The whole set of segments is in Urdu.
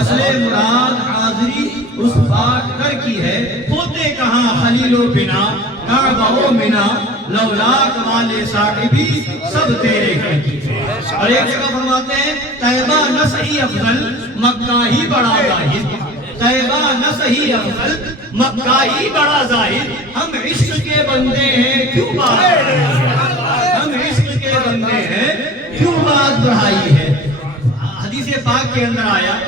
اصل مراد حاضری اس پاک گھر کی ہے، ہوتے کہاں خلیل و بنا، کعبہ و منا، لولاک والے صاحبی سب تیرے گھر کی ہے۔ اور ایک جگہ فرماتے ہیں طیبہ نہ صحیح افضل، مکہ ہی بڑا زاہد، طیبہ نہ صحیح افضل، مکہ ہی بڑا زاہد، ہم عشق کے بندے ہیں کیوں بات بڑھائی ہے، ہم عشق کے بندے ہیں کیوں بات بڑھائی ہے۔ حدیث پاک کے اندر آیا،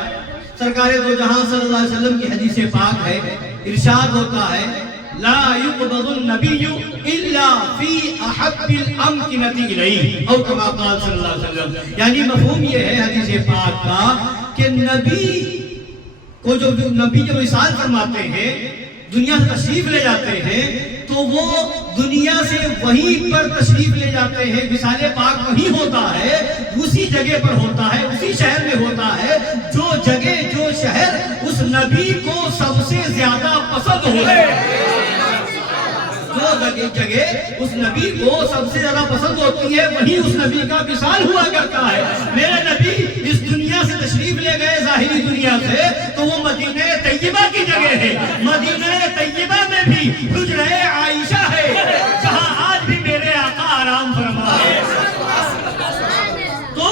سرکار دو جہاں صلی اللہ علیہ وسلم کی حدیث پاک ہے، ارشاد ہوتا ہے لا يقبض النبی الا فی احب الامکنۃ الیہ، او کما قال صلی اللہ علیہ وسلم، یعنی مفہوم یہ ہے حدیث پاک کا کہ نبی کو جو وصال فرماتے ہیں، دنیا سے تشریف لے جاتے ہیں، تو وہ دنیا سے وہیں پر تشریف لے جاتے ہیں، وصال پاک وہیں ہوتا ہے، اسی جگہ پر ہوتا ہے، اسی شہر میں ہوتا ہے جو جگہ جو شہر اس نبی کو سب سے زیادہ پسند ہو، جو جگہ اس نبی کو سب سے زیادہ پسند ہوتی ہے وہیں اس نبی کا وصال ہوا کرتا ہے۔ میرے نبی اس دنیا سے تشریف لے گئے ظاہری دنیا سے، تو وہ مدینہ طیبہ کی جگہ ہے، مدینہ طیبہ میں بھی حجرہ عائشہ ہے، جہاں آج بھی میرے آقا آرام فرما ہے۔ تو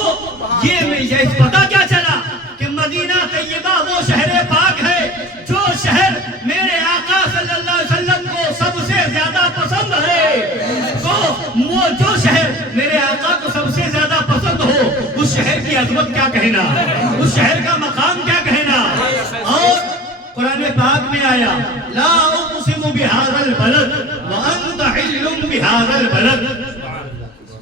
یہ پتہ کیا چلا کہ مدینہ طیبہ وہ شہر پاک ہے جو شہر میرے آقا صلی اللہ علیہ وسلم کو سب سے زیادہ پسند ہے۔ تو وہ جو شہر میرے آقا کو سب سے زیادہ پسند ہو، اس شہر کی عظمت کیا کہنا، اس شہر کا مقام کیا کہنا۔ اور قرآن پاک میں آیا لا اقسم بہذا البلد وانت حل بہذا البلد،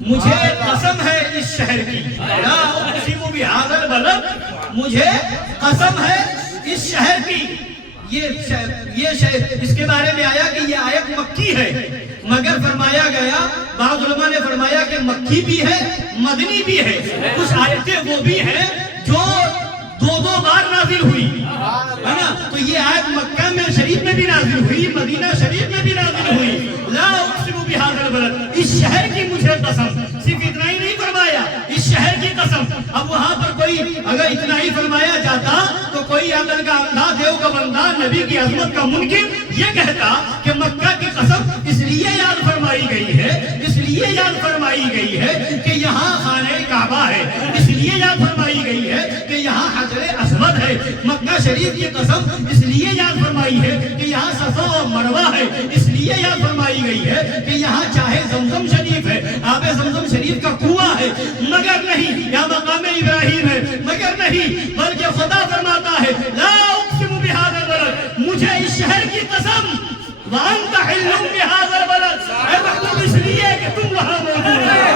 مجھے قسم ہے اس شہر کی، لا اقسم بہذا البلد، مجھے قسم ہے اس شہر کی۔ یہ شہر اس کے بارے میں آیا کہ یہ آیت مکی ہے، مگر فرمایا گیا، بعض علماء نے فرمایا کہ مکی بھی ہے مدنی بھی ہے، کچھ آیتیں وہ بھی ہیں جو دو بار نازل ہوئی ہے نا۔ تو یہ آیت مکہ میں شریف میں بھی نازل ہوئی، مدینہ شریف میں بھی نازل ہوئی، لا اقسم بہذا البلد، اس شہر کی مجھے قسم۔ صرف اتنا ہی نہیں فرمایا، اس شہر کی قسم۔ اب وہاں پر کوئی اگر اتنا ہی فرمایا جاتا تو کوئی عقل کا اندھا دیو کا بندہ نبی کی عظمت کا منکر یہ کہتا کہ مکہ کی قسم اس لیے یاد فرمائی گئی ہے، اس لیے یاد فرمائی گئی ہے کہ یہاں خانہ کعبہ ہے، اس لیے یاد فرمائی گئی ہے کہ یہاں حجر اسود ہے۔ مکہ شریف کی قسم اس لیے یاد فرمائی ہے کہ یہاں صفا و مروہ ہے، اس لیے یاد فرمائی گئی ہے کہ یہاں چاہے زمزم شریف ہے، آب زمزم شریف کا کنواں ہے، مگر نہیں یا مقام ابراہیم ہے، مگر نہیں، بلکہ خدا فرماتا ہے لا اقسم بہذا البلد، مجھے اس شہر کی قسم، وانت حل بہذا البلد، اے محبوب اس لیے کہ تم وہاں موجود ہو،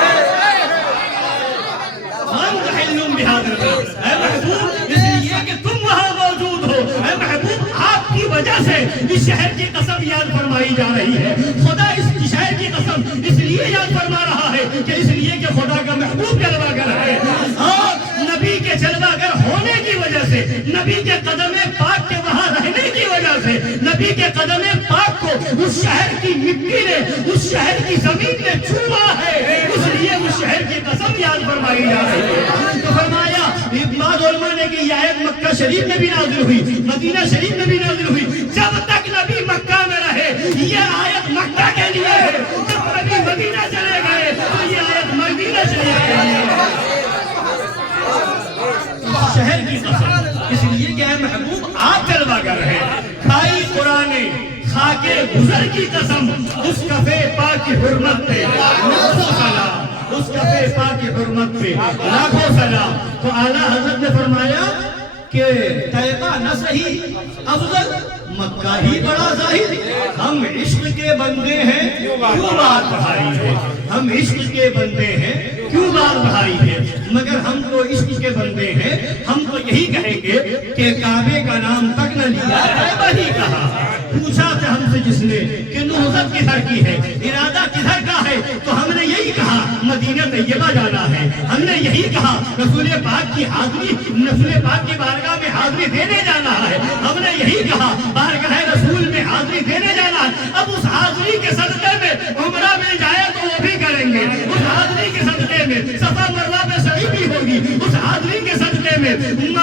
وانت حل بہذا البلد، اے محبوب اس لیے کہ تم وہاں موجود ہو، اے محبوب آپ کی وجہ سے اس شہر کی قسم یاد فرمائی جا رہی ہے۔ خدا اس شہر کی قسم اس لیے یاد فرما رہا ہے کہ اس لیے کہ خدا کا محبوب جلوہ گر ہے، اور نبی کے جلوہ گر ہونے کی وجہ سے، نبی کے قدم پاک کے وہاں رہنے کی وجہ سے، نبی کے قدم پاک کو اس شہر کی مٹی نے، اس شہر کی زمین نے چھوا ہے، اس لیے اس شہر کی قسم یاد فرمائی جا رہی ہے۔ تو فرمایا بعض علماء نے کہ یہ آیت مکہ شریف میں بھی نازل ہوئی، مدینہ شریف میں بھی نازل ہوئی، جب تک نبی مکہ میں رہے یہ آیت مکہ کے لیے ہے، جب نبی مدینہ چلے گئے تو یہ آیت مدینہ شریف کے لیے ہے۔ شہر کی قسم اس لیے کہ اے محبوب آپ جلوہ گر ہے، کھائی قرآن خاکے گزر کی قسم، اس کفے پاک کی حرمت پہ لاکھوں سلام، اس کفے پاک کی حرمت پہ لاکھوں سلام۔ تو اعلیٰ حضرت نے فرمایا کہ طیبہ نہ صحیح افضل، مکہ ہی بڑا ظاہر، ہم عشق کے بندے ہیں کیوں بات بڑھائی ہے، ہم عشق کے بندے ہیں کیوں بات بڑھائی ہے، مگر ہم تو عشق کے بندے ہیں، ہم تو یہی کہیں گے کہ کعبے کا نام تک نہ لیا، طیبہ ہی کہا۔ پوچھا تھا ہم سے جس نے کہ نہضت کدھر کی ہے، ارادہ کدھر کا ہے، تو ہم نے یہی کہا مدینہ طیبہ جانا ہے، ہم نے یہی کہا رسول پاک کی حاضری، رسول پاک کی بارگاہ میں حاضری دینے جانا ہے، ہم نے یہی کہا بارگاہ رسول میں حاضری دینے جانا ہے۔ اب اس حاضری کے صدقے میں عمرہ مل جائے تو وہ بھی کریں گے، اس حاضری کے صدقے میں صفا مروہ پہ سعی بھی ہوگی، اس حاضری کے صدقے میں،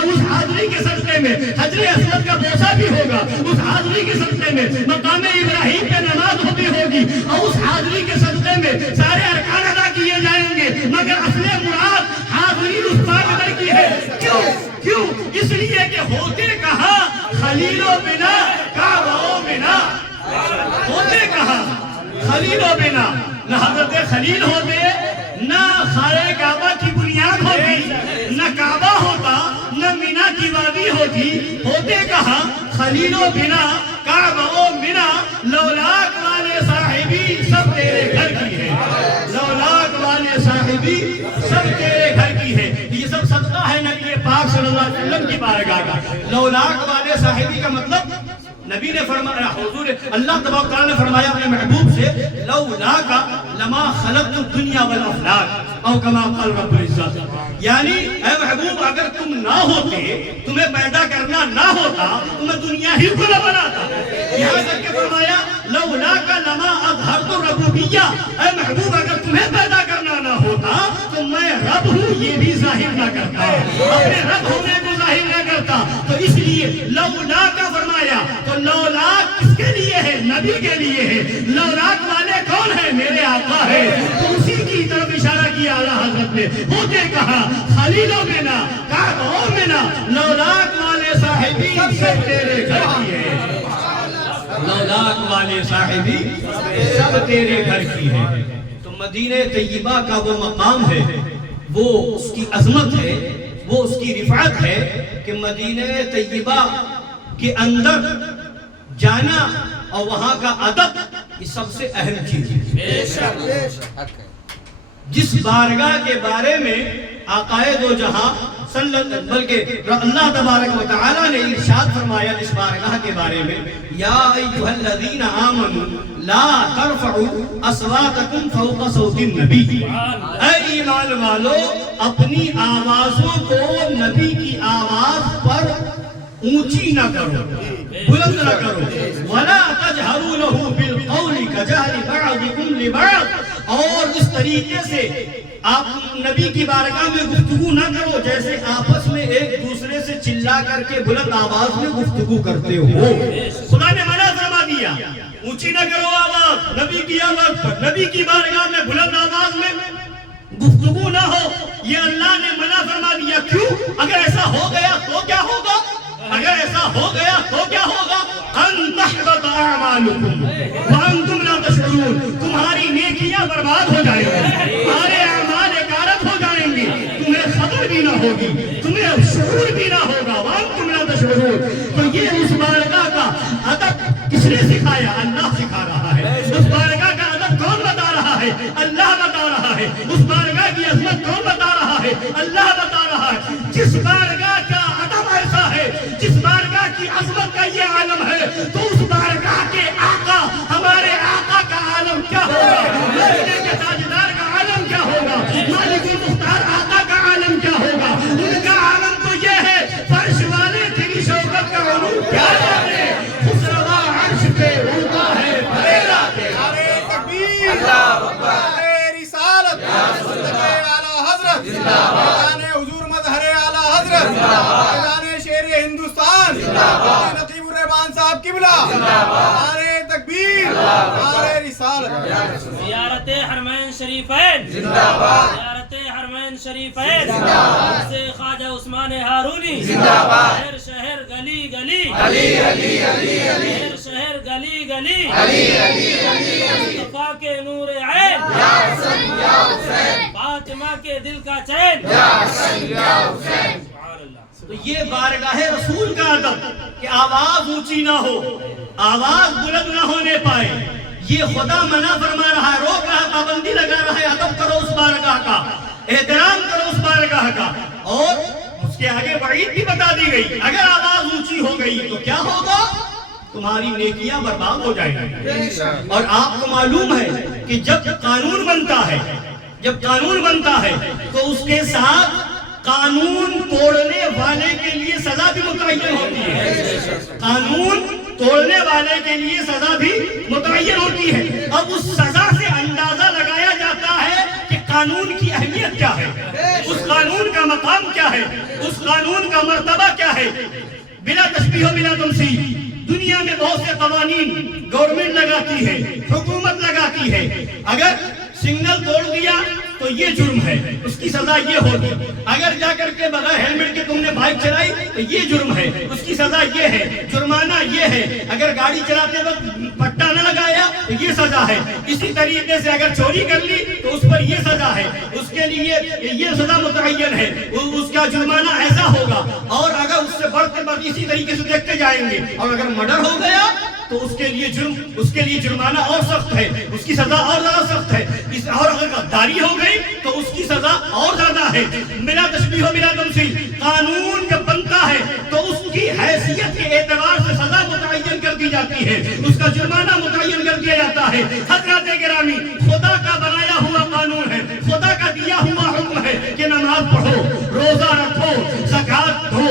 اس حاضری کے صدقے میں حجر اسود کا بوسہ بھی ہوگا، اس حاضری کے صدقے میں مقام ابراہیم پہ نماز بھی ہوگی، اور اس حاضری کے صدقے میں سارے ارکان ادا کیے جائیں گے، مگر اصل مراد حاضری اس پاک در کی ہے۔ کیوں؟ اس لیے کہ ہوتے کہا خلیل و بنا کعبہ و بنا، ہوتے کہا خلیل و بنا، نہ حضرت خلیل ہوتے، نہ خانہ کعبہ کی بنیاد ہوتی، نہ کعبہ ہوتا، نہ مینا کی وادی ہوتی، ہوتے کہا خلیل و بنا کعبہ و بنا، لولاک والے صاحبی سب تیرے گھر کی ہے، لولاک والے صاحبی سب تیرے گھر کی ہے۔ یہ سب صدقہ ہے نبی پاک صلی اللہ علیہ وسلم کی بارگاہ کا۔ لولاک والے صاحبی کا مطلب نبی نے فرمایا، حضور اللہ تبارک تعالیٰ نے فرمایا اپنے محبوب سے، لولاک لما خلقت الدنیا والافلاک، او کما قال رب العزت، یعنی اے محبوب اگر تم نہ ہوتے، تمہیں پیدا کرنا نہ ہوتا، تمہیں دنیا ہی کو نہ بناتا۔ یہاں تک کہ فرمایا لولاک لما اظہرت الربوبیہ، اے محبوب اگر تمہیں پیدا کرنا نہ ہوتا تو میں رب ہوں یہ بھی ظاہر نہ کرتا، اپنے رب ہونے کو ظاہر نہ کرتا۔ تو اس لیے لولاک فرمایا، تو لولاک کس کے لیے ہے؟ نبی کے لیے ہے۔ لولاک والے کون ہیں؟ میرے آقا ہے۔ تو اسی کی طرف اشارہ کیا اعلیٰ حضرت نے، ہوتے کہا خلیلوں میں نہ کعبوں میں نہ، لولاک والے صاحبی سب تیرے گھر کی ہے، لولاک والے صاحبی سب تیرے گھر کی ہے۔ تو مدینہ طیبہ کا وہ مقام ہے، وہ اس کی عظمت ہے، وہ اس کی رفعت ہے کہ مدینہ طیبہ کے اندر جانا اور وہاں کا ادب یہ سب سے اہم چیز ہے۔ جس بارگاہ کے بارے میں آقائے دو جہاں بلکہ اللہ تبارک و تعالی نے ارشاد فرمایا اس بارگاہ کے بارے میں، یا ایھا الذین آمنوا لا ترفعوا اصواتکم فوق صوت النبی، اے ایمان والو اپنی آوازوں کو نبی کی آواز پر اونچی نہ کرو، بلند نہ کرو، وَلَا تَجْهَرُوا لَهُ بِالْقَوْلِ كَجَهْرِ بَعْضِكُمْ لِبَعْضٍ، اور اس طریقے سے آپ نبی کی بارگاہ میں گفتگو نہ کرو جیسے آپس میں ایک دوسرے سے چلا کر کے بلند آواز میں گفتگو کرتے ہو۔ خدا نے منع فرما دیا اونچی نہ کرو آواز نبی کی آواز پر، نبی کی بارگاہ میں بلند آواز میں گفتگو نہ ہو، یہ اللہ نے منع فرما دیا۔ کیوں؟ اگر ایسا ہو گیا تو کیا ہوگا؟ اگر ایسا ہو گیا تو کیا ہوگا؟ ان تحبط اعمالکم وانتم لا تشعرون، تمہاری نیکیاں برباد ہو جائیں گی، تمہارے اعمال غارت ہو جائیں گی، تمہیں خبر بھی نہ ہوگی، تمہیں شعور بھی نہ ہوگا، وانتم لا تشعرون۔ تو یہ اس بارگاہ کا ادب کس نے سکھایا؟ اللہ سکھا رہا ہے۔ اس بارگاہ کا ادب کون بتا رہا ہے؟ اللہ بتا رہا ہے۔ اس بارگاہ کی عظمت کون بتا رہا ہے؟ اللہ بتا رہا ہے۔ جس بارگاہ کا ادب ایسا ہے، جس بارگاہ کی عظمت کا یہ عالم ہے، تو اس بارگاہ کے آقا، ہمارے آقا کا عالم کیا ہوگا؟ مدینے کے تاجدار کا عالم کیا ہوگا؟ مالک المختار آقا کا عالم کیا ہوگا؟ ان کا عالم تو یہ ہے، فرش والے تیری شوکت کا علوم کیا جانے، خسروا عرش پہ اڑتا ہے پریرا تیرا۔ نعرہ تکبیر، اللہ اکبر، رسالت، اعلیٰ حضرت، میدان حضور مظہر اعلیٰ حضرت، میدان شیر ہندوستان، نقیب الرحمان صاحب قبلہ، نعرہ تکبیر، نعرہ رسالت۔ زیارت حرمین شریفین زندہ باد، زیارت حرمین شریفین زندہ باد، سے خواجہ عثمان ہارونی زندہ باد، ہر شہر گلی گلی علی علی علی علی، ہر شہر گلی گلی علی علی علی، مصطفیٰ کے نور عین یا حسین یا حسین، فاطمہ کے دل کا چین یا حسین یا حسین۔ تو یہ بارگاہ رسول کا ادب کہ آواز اونچی نہ ہو، آواز بلند نہ ہونے پائے، یہ خدا منع فرما رہا ہے، روک رہا ہے، پابندی لگا رہا ہے، ادب کرو اس بارگاہ کا، احترام کرو اس بارگاہ کا۔ اور اس کے آگے وعید بھی بتا دی گئی، اگر آواز اونچی ہو گئی تو کیا ہوگا؟ تمہاری نیکیاں برباد ہو جائیں گی۔ اور آپ کو معلوم ہے کہ جب قانون بنتا ہے، جب قانون بنتا ہے تو اس کے ساتھ قانون توڑنے والے کے لیے سزا بھی متعین ہوتی ہے، قانون توڑنے والے کے لیے سزا بھی متعین ہوتی ہے۔ اب اس سزا سے اندازہ لگایا جاتا ہے کہ قانون کی اہمیت کیا ہے، اس قانون کا مقام کیا ہے، اس قانون کا مرتبہ کیا ہے. بلا تشبیہ و بلا تمثیل دنیا میں بہت سے قوانین گورنمنٹ لگاتی ہے، حکومت لگاتی ہے. اگر سگنل توڑ دیا تو یہ جرم ہے، اس کی سزا یہ ہوگی. اگر جا کر کے بغیر ہیلمٹ کے تم نے بائک چلائی تو یہ جرم ہے، اس کی سزا یہ ہے، جرمانہ یہ ہے. اگر گاڑی چلاتے وقت پٹا نہ لگایا تو یہ سزا ہے. اسی طریقے سے اگر چوری کر لی تو اس پر یہ سزا ہے، اس کے لیے یہ سزا متعین ہے، اس کا جرمانہ ایسا ہوگا. اور اگر اس سے بڑھتے بڑھ اسی طریقے سے دیکھتے جائیں گے. اور اگر مرڈر ہو گیا تو اس کے لیے جرمانہ اور سخت ہے، اس کی سزا اور زیادہ سخت ہے. اور اگر غداری ہو گئی تو اس کی سزا اور زیادہ ہے. بلا تشبیہ و بلا تمثیل قانون جب بنتا ہے تو اس کی حیثیت کے اعتبار سے سزا متعین کر دی جاتی ہے، اس کا جرمانہ متعین کر دیا جاتا ہے. حضرات گرامی، خدا کا بنایا ہوا قانون ہے، خدا کا دیا ہوا حکم ہے کہ نماز پڑھو، روزہ رکھو، زکات دو،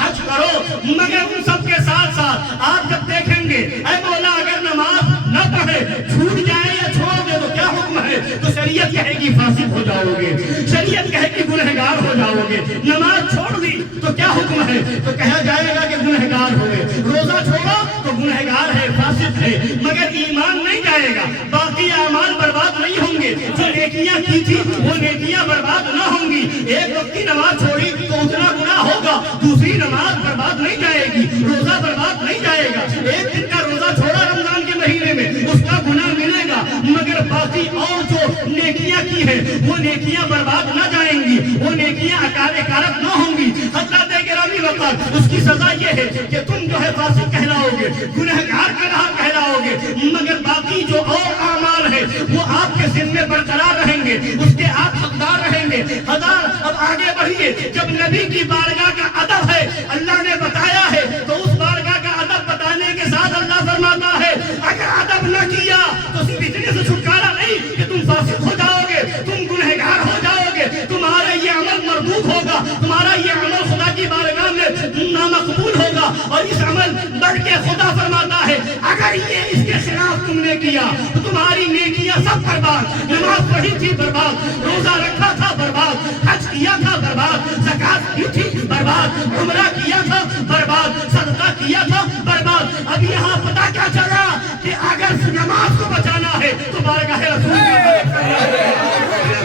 حج کرو. مگر ان سب کے ساتھ ساتھ آپ جب دیکھیں گے اے مولا اگر نماز نہ پڑھے، چھوٹ جائے یا چھوڑ دے تو کیا حکم ہے؟ تو شریعت کہے گی فاسق ہو جاؤ گے، شریعت کہے گی گنہگار ہو جاؤ گے. نماز چھوڑ دی تو کیا حکم ہے؟ تو کہا جائے گا کہ گنہگار ہو گئے. روزہ چھوڑو تو گنہگار ہے، فاسق ہے. مگر ایمان نہیں جائے گا، باقی اعمال برباد نہیں ہوں گے. جو نیکیاں کی تھی وہ نیکیاں برباد نہ ہوں گی. ایک وقت کی نماز چھوڑی تو اتنا گناہ ہوگا، دوسری نماز برباد نہیں جائے گی، روزہ برباد نہیں جائے گا. ایک دن کا روزہ چھوڑا رمضان کے مہینے میں اس کا گناہ ملے گا، مگر باقی اور جو نیکیاں کی ہیں وہ نیکیاں برباد نہ جائیں گی، وہ نیکیاں اکارت نہ ہوں گی. حضرات گرامی وقت اس کی سزا یہ ہے کہ تم جو ہے فاسق کہلاؤ گے، گنہگار کہلاؤ گے. مگر باقی جو اور اعمال ہیں وہ آپ کے ذمے برقرار رہیں گے، اس کے آپ حقدار رہیں گے. اب آگے بڑھیے. جب نبی کی بارگاہ کا ادب ہے اللہ نے بتایا ہے تو اس بارگاہ کا ادب بتانے کے ساتھ اللہ فرماتا ہے اگر ادب نہ کیا تو صرف اتنے سے چھٹکارا نہیں کہ تم فاسق ہو جاؤ گے، تم گنہگار ہو جاؤ گے، تمہارا یہ عمل مردود ہوگا، تمہارا یہ عمل خدا کی بارگاہ میں نامقبول ہوگا. اور اس عمل بڑھ کے خدا فرماتا ہے اگر یہ اس کے خلاف تم نے کیا تو تمہاری نیکیاں سب برباد. نماز پڑھی تھی برباد، روزہ رکھا تھا برباد، حج کیا تھا برباد، زکات دی تھی برباد، عمرہ کیا تھا برباد، صدقہ کیا تھا برباد. اب یہاں پتہ کیا چلا کہ اگر نماز کو بچانا ہے تو بارگاہ رسول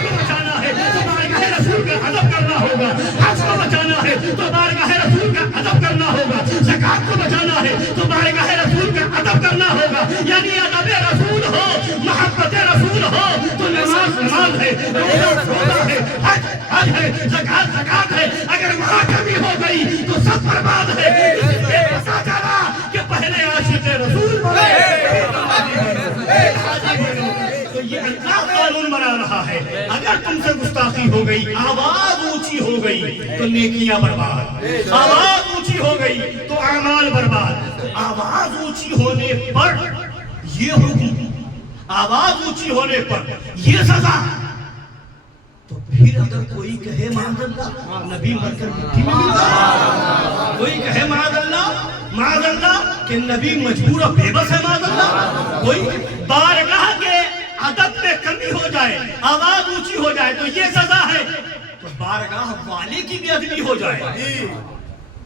کو بچانا ہے تو بارگاہ رسول کا ادب کرنا ہوگا. حج کو بچانا ہے تو بارگاہ رسول کا ادب کرنا ہوگا. زکات کو بچانا ہے تو بارگاہ رسول کا ادب کرنا ہوگا. یعنی ادب رسول ہو، محبت رسول ہو تو نماز ہے، روزہ ہے، حج ہے، زکات ہے. اگر وہاں کمی ہو گئی تو سب برباد ہے. اس سے پتہ چلا کہ پہلے عاشق رسول بنے تو یہ اللہ قانون بنا رہا ہے. اگر تم سے گستاخی ہو گئی، آواز اونچی ہو گئی تو نیکیاں برباد، آواز اونچی ہو گئی تو اعمال برباد. آواز اونچی ہونے پر یہ حکم، آواز اونچی ہونے پر یہ سزا. تو پھر اگر کوئی کہے معاذ اللہ، نبی مر کر مٹی میں مل گیا، کوئی کہے معاذ اللہ کہ نبی مجبور اور بے بس ہے، معاذ اللہ، کوئی بارگاہ کے ادب میں کمی ہو جائے، آواز اونچی ہو جائے تو یہ سزا ہے. تو بارگاہ والے کی بھی ادبی ہو جائے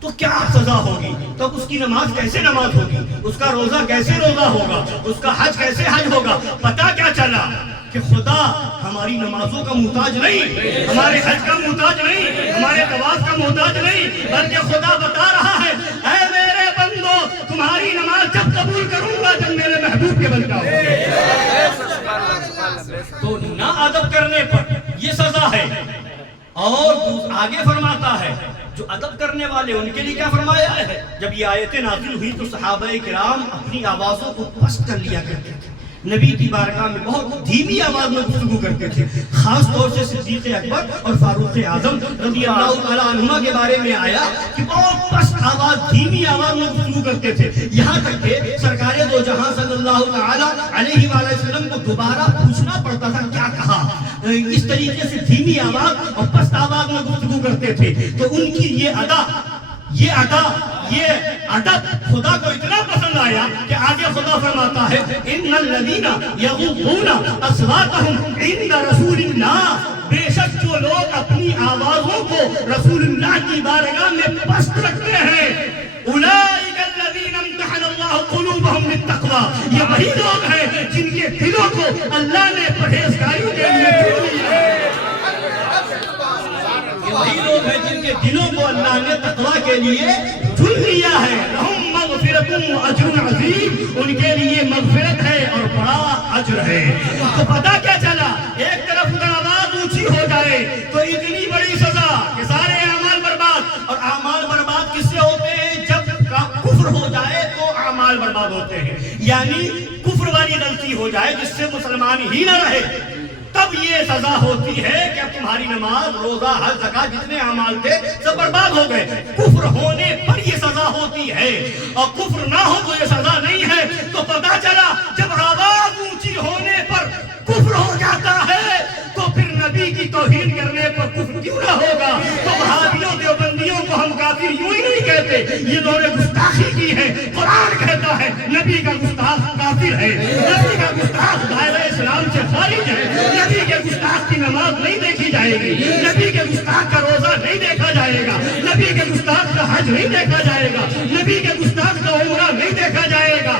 تو کیا سزا ہوگی؟ تب اس کی نماز کیسے نماز ہوگی، اس کا روزہ کیسے روزہ ہوگا، اس کا حج کیسے حج ہوگا. پتہ کیا چلا کہ خدا ہماری نمازوں کا محتاج نہیں، ہمارے حج کا محتاج نہیں، ہمارے طواف کا محتاج نہیں، بلکہ خدا بتا رہا ہے اے میرے بندو تمہاری نماز جب قبول کروں گا جب میرے محبوب کے بن جاؤ. تو نہ ادب کرنے پر یہ سزا ہے. اور آگے فرماتا ہے جو ادب کرنے والے ان کے لیے کیا فرمایا ہے. جب یہ آیتیں نازل ہوئی تو صحابہ کرام اپنی آوازوں کو پست کر لیا کرتے تھے، نبی کی بارگاہ میں بہت دھیمی آواز میں گفتگو کرتے تھے. خاص طور سے صدیق اکبر اور فاروق اعظم رضی اللہ تعالیٰ عنہما کے بارے میں آیا کہ بہت پست آواز، دھیمی آواز میں گفتگو کرتے تھے. یہاں تک کہ سرکار دو جہاں صلی اللہ تعالیٰ علیہ وآلہ وسلم کو دوبارہ پوچھنا پڑتا تھا کیا کہا. اس طریقے سے دھیمی آواز اور پست آواز میں گفتگو کرتے تھے. تو ان کی یہ ادا، یہ ادا یہ ادب خدا کو اتنا پسند آیا کہ آگے خدا فرماتا ہے ان الذین یغضون اصواتهم عند رسول اللہ، بے شک جو لوگ اپنی آوازوں کو رسول اللہ کی بارگاہ میں پست رکھتے ہیں، اولئک الذین امتحن اللہ قلوبهم بالتقوی، یہ وہی لوگ ہیں جن کے دلوں کو اللہ نے پرہیزگاری کے لیے چن لیا ہے، یہ وہی لوگ ہیں جن کے دلوں کو اللہ نے تقوی کے لیے چن لیا ہے، لہم مغفرۃ واجر عظیم، ان کے لیے مغفرت ہے اور بڑا اجر ہے۔ تو پتہ کیا چلا، ایک طرف اگر آواز اونچی ہو جائے تو اتنی بڑی سزا کہ سارے اعمال برباد، اور اعمال برباد کس سے ہوتے ہیں؟ جب کفر ہو جائے تو اعمال برباد ہوتے ہیں، یعنی کفر والی غلطی ہو جائے جس سے مسلمان ہی نہ رہے، تب یہ سزا ہوتی ہے کہ اب تمہاری نماز، روزہ، حج، زکات جتنے اعمال تھے سب برباد ہو گئے۔ کفر ہونے پر یہ سزا ہوتی ہے، اور کفر نہ ہو تو یہ سزا نہیں ہے۔ تو پتہ چلا جب آواز اونچی ہونے پر کفر ہو جاتا ہے تو پھر نبی کی توہین کرنے پر کفر کیوں نہ ہوگا؟ تو وہابیوں دیوبندیوں کو ہم کافر یوں ہی نہیں کہتے، یہ انہوں نے گستاخی کی ہے۔ قرآن کہتا ہے نبی کا گستاخ کافر ہے، نبی کا گستاخ دائرہ اسلام سے خارج ہے، نبی کے گستاخ کی نماز نہیں دیکھی جائے گی، نبی کے گستاخ کا روزہ نہیں دیکھا جائے گا، نبی کے گستاخ کا حج نہیں دیکھا جائے گا، نبی کے گستاخ کا عمرہ نہیں دیکھا جائے گا۔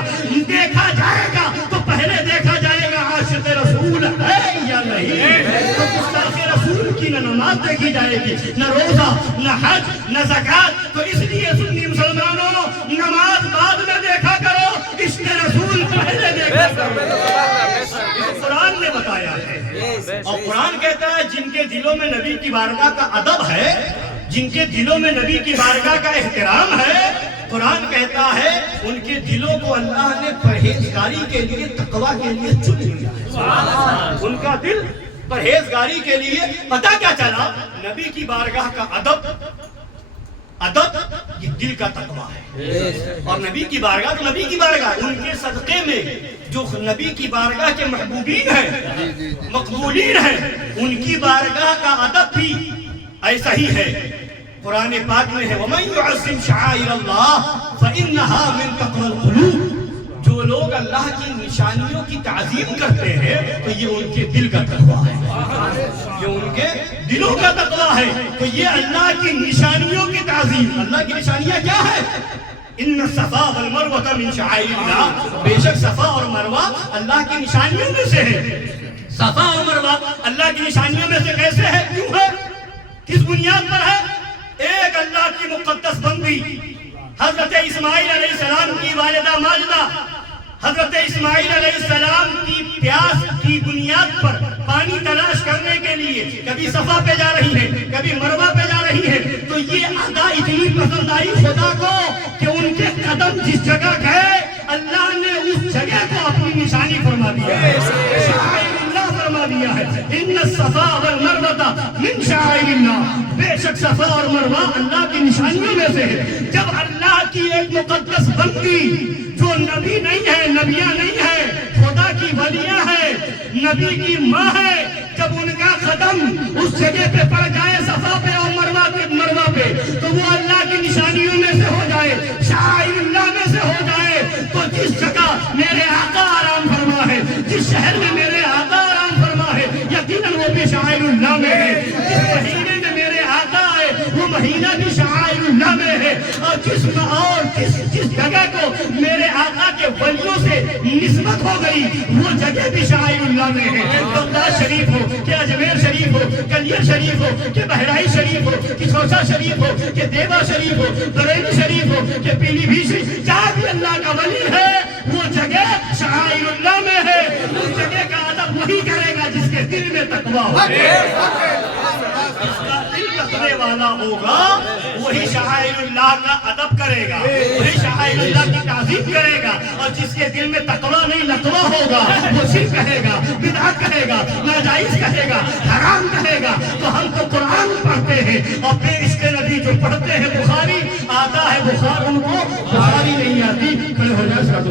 دیکھا جائے گا تو پہلے دیکھا جائے گا عاشق رسول ہے یا نہیں۔ تو گستاخ رسول کی نہ نماز دیکھی جائے گی، نہ روزہ، نہ حج، نہ زکات۔ تو اس لیے سنی مسلمانوں، نماز بعد میں دیکھا کرو، عشق رسول پہلے دیکھا کرو۔ قرآن نے بتایا ہے، اور قرآن کہتا ہے جن کے دلوں میں نبی کی بارگاہ کا ادب ہے، جن کے دلوں میں نبی کی بارگاہ کا احترام ہے، قرآن کہتا ہے ان کے دلوں کو اللہ نے پرہیزگاری کے لیے، تقوی کے لیے چن لیا۔ ان کا دل پرہیزگاری کے لیے، پتہ کیا چلا؟ نبی کی بارگاہ کا ادب یہ دل کا تقوی ہے، اور نبی کی بارگاہ تو نبی کی بارگاہ، ان کے صدقے میں جو نبی کی بارگاہ کے محبوبین ہیں، مقبولین ہیں، ان کی بارگاہ کا ادب بھی ایسا ہی ہے۔ قرآن پاک میں ہے وَمَن يُعَظِّمْ شَعَائِرَ اللَّهِ فَإِنَّهَا مِن تَقْوَى الْقُلُوبِ، جو لوگ اللہ کی نشانیوں کی تعظیم کرتے ہیں تو یہ ان کے دل کا تقویٰ ہے، یہ ان کے دلوں کا تقویٰ ہے۔ تو یہ اللہ کی نشانیوں کی تعظیم، اللہ کی نشانیاں کیا ہے؟ ان الصفا والمروہ من شعائر اللہ، بے شک صفا اور مروہ اللہ کی نشانیوں میں سے ہے۔ صفا اور مروہ اللہ کی نشانیوں میں سے کیسے ہے؟ کیوں ہے؟ کس بنیاد پر ہے؟ ایک اللہ کی مقدس بندی، حضرت اسماعیل علیہ السلام کی والدہ ماجدہ، حضرت اسماعیل علیہ السلام کی پیاس کی بنیاد پر پانی تلاش کرنے کے لیے کبھی صفا پہ جا رہی ہیں، کبھی مروہ پہ جا رہی ہیں، تو یہ ادا اتنی پسند آئی خدا کو کہ ان کے قدم جس جگہ گئے اللہ نے اس جگہ کو اپنی نشانی فرما دیا ہے، شعائر اللہ فرما دیا ہے۔ ان الصفا والمروہ من شعائر اللہ، بے شک صفا اور مروہ اللہ کی نشانیوں میں سے ہے۔ جب اللہ کی ایک مقدس بندی جو نبی نہیں ہے، نبیہ نہیں ہے، خدا کی ولیہ ہے، نبی کی ماں ہے، جب ان کا قدم اس جگہ پہ پڑ جائے صفا پہ اور مروہ پہ، تو وہ اللہ کی نشانیوں میں سے ہو جائے، شعائر اللہ میں سے ہو جائے، تو جس جگہ میرے آقا آرام فرما ہے، جس شہر میں میرے آقا آرام فرما ہے، یقیناً وہ بھی شعائر اللہ میں ہے۔ جس مہینے میں میرے آقا آئے وہ مہینہ بھی شعائر اللہ میں ہے، اور جس جگہ کو میرے آقا کے ولیوں سے نسبت ہو گئی وہ جگہ بھی شعائر اللہ میں ہے۔ بغداد شریف ہو کہ اجمیر شریف ہو، کلیر شریف ہو کہ بہرائچ شریف ہو، کہ چھوسا شریف ہو کہ دیوا شریف ہو، بریلی شریف ہو کہ پیلی بھیت شریف، جہاں بھی اللہ کا ولی ہے وہ جگہ شعائر اللہ میں ہے۔ اس جگہ کا ادب وہی کرے گا جس کے دل میں تقویٰ ہو، جس کا دل تقوی والا ہوگا وہی شعائر اللہ کا ادب کرے گا، وہی شعائر اللہ کی تعظیم کرے گا۔ اور جس کے دل میں تقوی نہیں لقوہ ہوگا وہ شرک کہے گا، بدعت کہے گا، ناجائز کہے گا، حرام کہے گا۔ تو ہم تو قرآن پڑھتے ہیں اور بے عشق نبی جو پڑھتے ہیں بخاری آتا ہے، بخار ان کو بخاری نہیں آتی۔ کھڑے ہو جائے ساتھ